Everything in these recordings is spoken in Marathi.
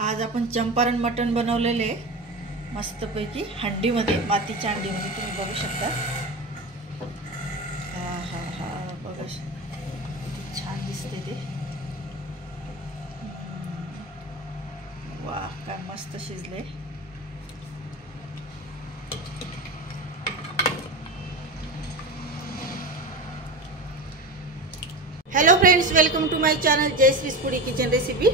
आज आपण चंपारण मटण बनवलेले आहे मस्तपैकी हंडीमध्ये, मातीच्या हंडीमध्ये. तुम्ही बघू शकता. हा हा हा बघा किती छान दिसते ते. वाह काय मस्त शिजले. Hello friends, welcome to my channel Jayashree foodie kitchen recipe.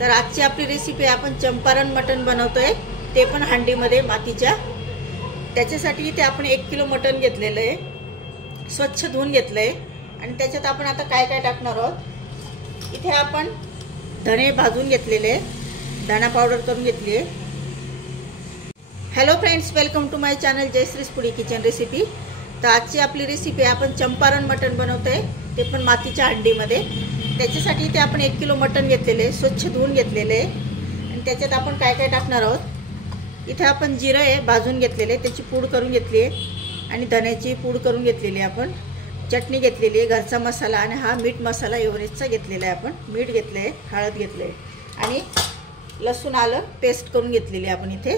तर आजची आपली रेसिपी आपण चंपारण मटण बनवतोय, ते पण हंडीमध्ये मातीच्या. त्याच्यासाठी इथे आपण 1 किलो मटण घेतलेलं आहे, स्वच्छ धुवून घेतलं आहे. आणि त्याच्यात आपण आता काय काय टाकणार आहोत. इथे आपण धणे भाजून घेतलेले, धणा पावडर करून घेतली आहे. Hello friends, welcome to my channel Jayashree foodie kitchen recipe. तर आजची आपली रेसिपी आपण चंपारण मटण बनवतोय, ते पण मातीच्या हंडीमध्ये. त्याच्यासाठी इथे आपण 1 किलो मटण घेतलेले, स्वच्छ धुवून घेतलेले. आणि त्याच्यात आपण काय काय टाकणार आहोत. इथे आपण जिरं आहे भाजून घेतलेले, त्याची पूड करून घेतली आहे. आणि धण्याची पूड करून घेतलेली आहे. आपण चटणी घेतलेली आहे, घरचा मसाला. आणि हा मीठ मसाला एव्हरेस्टचा घेतलेला आहे. आपण मीठ घेतलं आहे, हळद घेतलं आहे. आणि लसूण आलं पेस्ट करून घेतलेली आहे आपण इथे.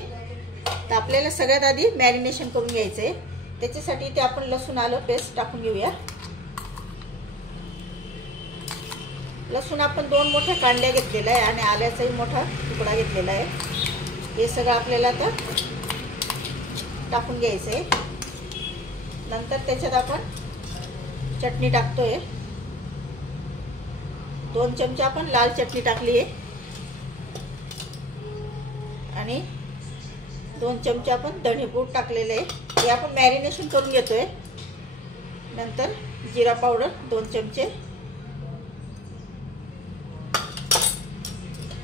तर आपल्याला सगळ्यात आधी मॅरिनेशन करून घ्यायचं आहे. त्याच्यासाठी इथे आपण लसूण आलं पेस्ट टाकून घेऊया. लसूण आपण 2 मोठ्या कांड्या घेतलेल्या आहे आणि आल्याचाही मोठा तुकडा घेतलेला आहे. हे सगळं आपल्याला आता टाकून घ्यायचं आहे. नंतर त्याच्यात आपण चटणी टाकतोय. 2 चमचे आपण लाल चटणी टाकली आहे. आणि 2 चमचे आपण धणेपूड टाकलेले आहे. हे आपण मॅरिनेशन करून घेतोय. नंतर जिरा पावडर 2 चमचे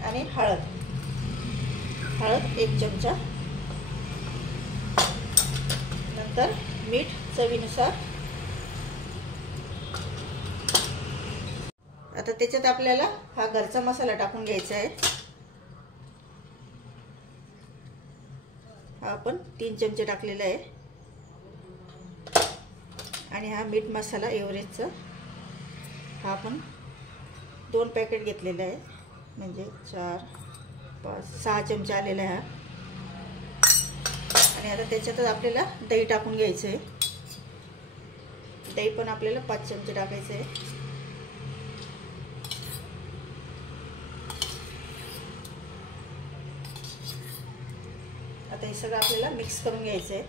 आणि हळद 1 चमचा. नंतर मीठ चवीनुसार. आता त्याच्यात आपल्याला हा घरचा मसाला टाकून घ्यायचा आहे. हा आपण 3 चमचे टाकलेला आहे. आणि हा मीठ मसाला एव्हरेस्टचा हा आपण 2 पॅकेट घेतलेला आहे, म्हणजे 4, 5, 6 चमचे आलेला आहे हा. आणि आता त्याच्यातच आपल्याला दही टाकून घ्यायचं आहे. दही पण आपल्याला 5 चमचे टाकायचं आहे. आता हे सगळं आपल्याला मिक्स करून घ्यायचं आहे.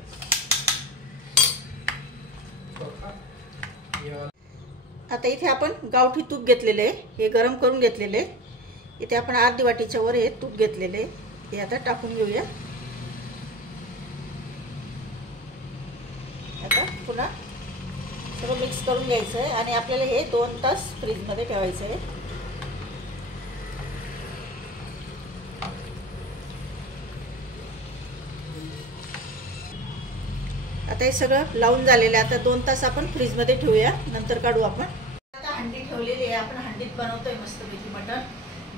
आता इथे आपण गावठी तूप घेतलेले आहे, हे गरम करून घेतलेले. इथे आपण अर्धी वाटीच्या वर हे तूप घेतलेले, हे आता टाकून घेऊया. आता पुन्हा सगळं मिक्स करून घ्यायचं आहे. आणि आपल्याला हे 2 तास फ्रीजमध्ये ठेवायचं आहे. आता हे सगळं लावून झालेलं आहे. आता 2 तास आपण फ्रीजमध्ये ठेवूया, नंतर काढू आपण. आता हंडी ठेवलेली आहे, आपण हंडीत बनवतोय मस्तपैकी मटण.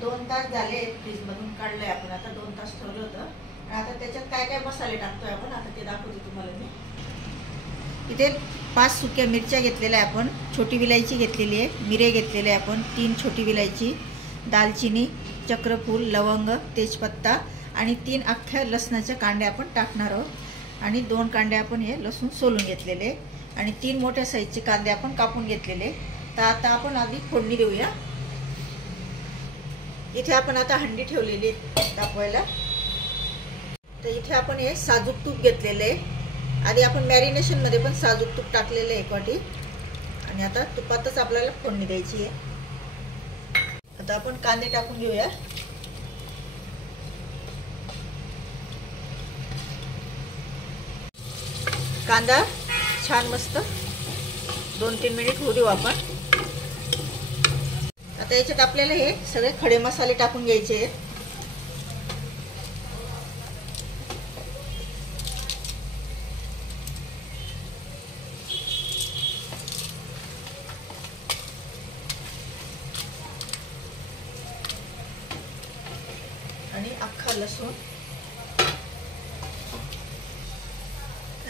2 तास झाले फ्रीजमधून काढलंय आपण. आता 2 तास ठेवलं होतं. आणि आता त्याच्यात काय काय मसाले टाकतोय आपण, आता ते दाखवते तुम्हाला मी. इथे 5 सुक्या मिरच्या घेतलेल्या आहे आपण, छोटी विलायची घेतलेली आहे, मिरे घेतलेले आहे आपण 3 छोटी विलायची, दालचिनी, चक्रफूल, लवंग, तेजपत्ता आणि 3 अख्ख्या लसणाच्या कांड्या आपण टाकणार आहोत. आणि 2 कांदे आपण हे लसूण सोलून घेतलेले. आणि 3 मोठ्या साईजचे कांदे आपण कापून घेतलेले. तर आता आपण आधी फोडणी देऊया. इथे आपण आता हंडी ठेवलेली तापवायला. तर इथे आपण हे साजूक तूप घेतलेले. आधी आपण मॅरिनेशन मध्ये पण साजूक तूप टाकलेले 1 वाटी. आणि आता तुपातच आपल्याला फोडणी द्यायची आहे. आता आपण कांदे टाकून घेऊया. कांदा छान मस्त 2-3 मिनिट होऊ देऊ आपण. आता याच्यात आपल्याला हे सगळे खडे मसाले टाकून घ्यायचे आहेत. आणि अख्खा लसूण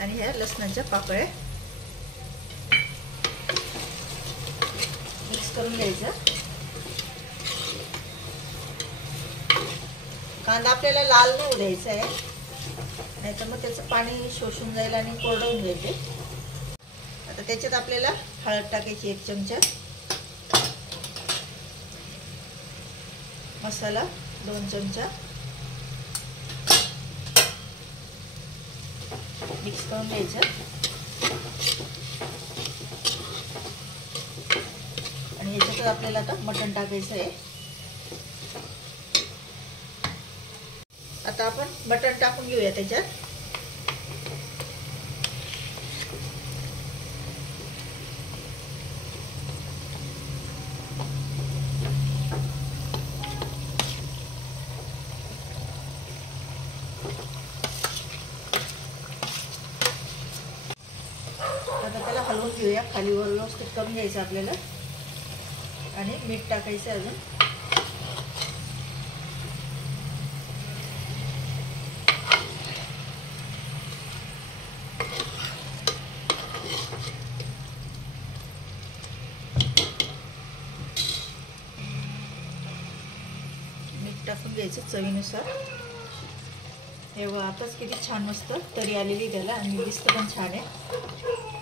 आणि ह्या लसणाच्या पाकळ्या मिक्स करून घ्यायचं. कांदा आपल्याला लाल नाही द्यायचा आहे, नाहीतर मग त्याचं पाणी शोषून जाईल आणि कोरडवून जाईल ते. आता त्याच्यात आपल्याला हळद टाकायची 1 चमचा, मसाला 2 चमचा, मिक्स करून घ्यायचं. आणि ह्याच्यात आपल्याला आता मटण टाकायचं आहे. आता आपण मटण टाकून घेऊया त्याच्यात. आता त्याला हलवून घेऊया, खालीवर व्यवस्थित करून घ्यायचं आपल्याला. आणि मीठ टाकायचं अजून. मीठ टाकून घ्यायचं चवीनुसार. हे बघा आताच किती छान मस्त तरी आलेली त्याला, आणि दिसतं पण छान आहे.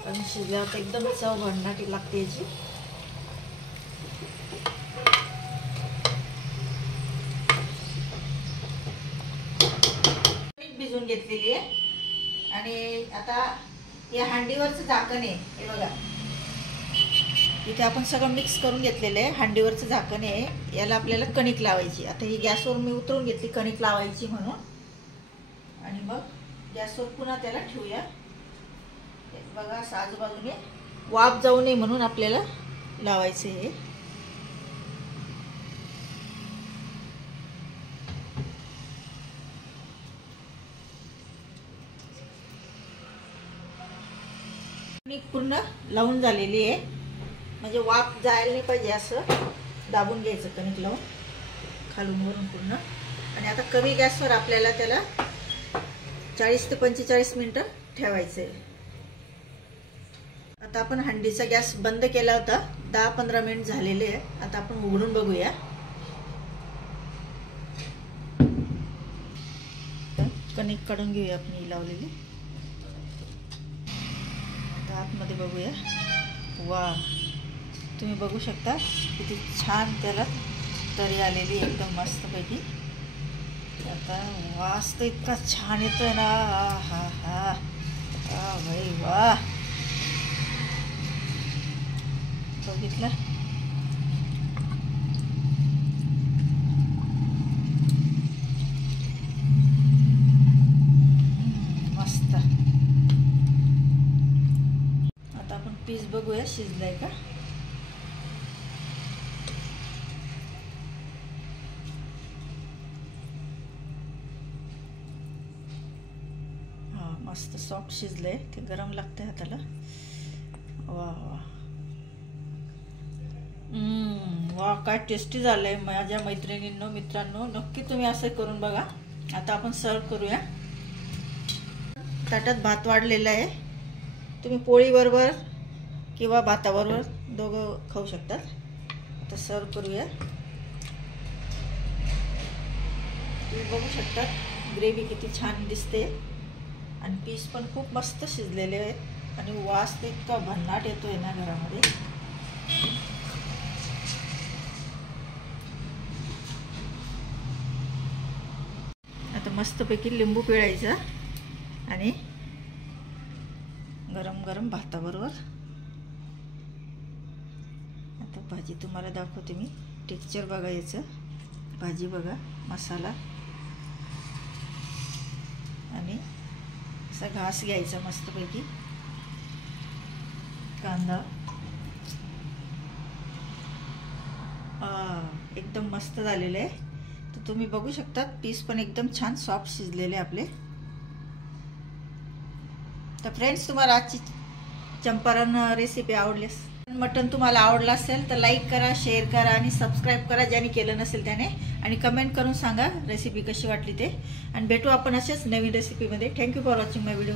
आणि शिजल्यावर तर एकदम चव भन्नाटी लागते याची. भिजून घेतलेली आहे. आणि आता या हांडीवरचं झाकण आहे, हे बघा इथे आपण सगळं मिक्स करून घेतलेलं आहे. हांडीवरचं झाकण आहे, याला आपल्याला कणिक लावायची. आता ही गॅसवर मी उतरून घेतली कणिक लावायची म्हणून. आणि मग गॅसवर पुन्हा त्याला ठेवूया. बघा असं आजूबाजूने वाफ जाऊ नये म्हणून आपल्याला लावायचं आहे. कणिक पूर्ण लावून झालेली आहे, म्हणजे वाफ जायला नाही पाहिजे, असं दाबून घ्यायचं कणिक लावून खालून वरून पूर्ण. आणि आता कमी गॅसवर आपल्याला त्याला 40 ते 45 मिनिटं ठेवायचं आहे. आता आपण हंडीचा गॅस बंद केला होता, 10-15 मिनिट झालेले आहे. आता आपण उघडून बघूया. कणिक काढून घेऊया आपण लावलेली. आता आतमध्ये बघूया. वा, तुम्ही बघू शकता किती छान त्याला तरी आलेली, एकदम मस्तपैकी. आता वास तर इतका छान येतोय ना, हा हा भाई वा. बघितलं, मस्त. आता आपण पीस बघूया शिजलाय का. हा मस्त सॉफ्ट शिजलंय, ते गरम लागतंय हाताला. वा वा वा, काय टेस्टी झालंय. माझ्या मैत्रिणींनो, मित्रांनो, नक्की तुम्ही असं करून बघा. आता आपण सर्व करूया. ताटात भात वाढलेला आहे, तुम्ही पोळीबरोबर किंवा भाताबरोबर दोघं खाऊ शकतात. आता सर्व करूया. तुम्ही बघू शकता ग्रेव्ही किती छान दिसते, आणि पीस पण खूप मस्त शिजलेले आहेत. आणि वास तर इतका भन्नाट येतोय ना घरामध्ये. आता मस्तपैकी लिंबू पिळायचा आणि गरम गरम भाताबरोबर. आता भाजी तुम्हाला दाखवते मी. टेक्स्चर बघा याचं, भाजी बघा, मसाला, आणि असा घास घ्यायचा मस्तपैकी. कांदा एकदम मस्त झालेलं आहे. तर तुम्ही बघू शकता पीस पण एकदम छान सॉफ्ट शिजलेले आपले. तर फ्रेंड्स, तुम्हाला आजची चंपारण रेसिपी आवडलीस, मटण तुम्हाला आवडलं असेल तर लाईक करा, शेअर करा आणि सबस्क्राईब करा ज्यांनी केलं नसेल त्याने. आणि कमेंट करून सांगा रेसिपी कशी वाटली ते. आणि भेटू आपण असेच नवीन रेसिपीमध्ये. Thank you for watching my video.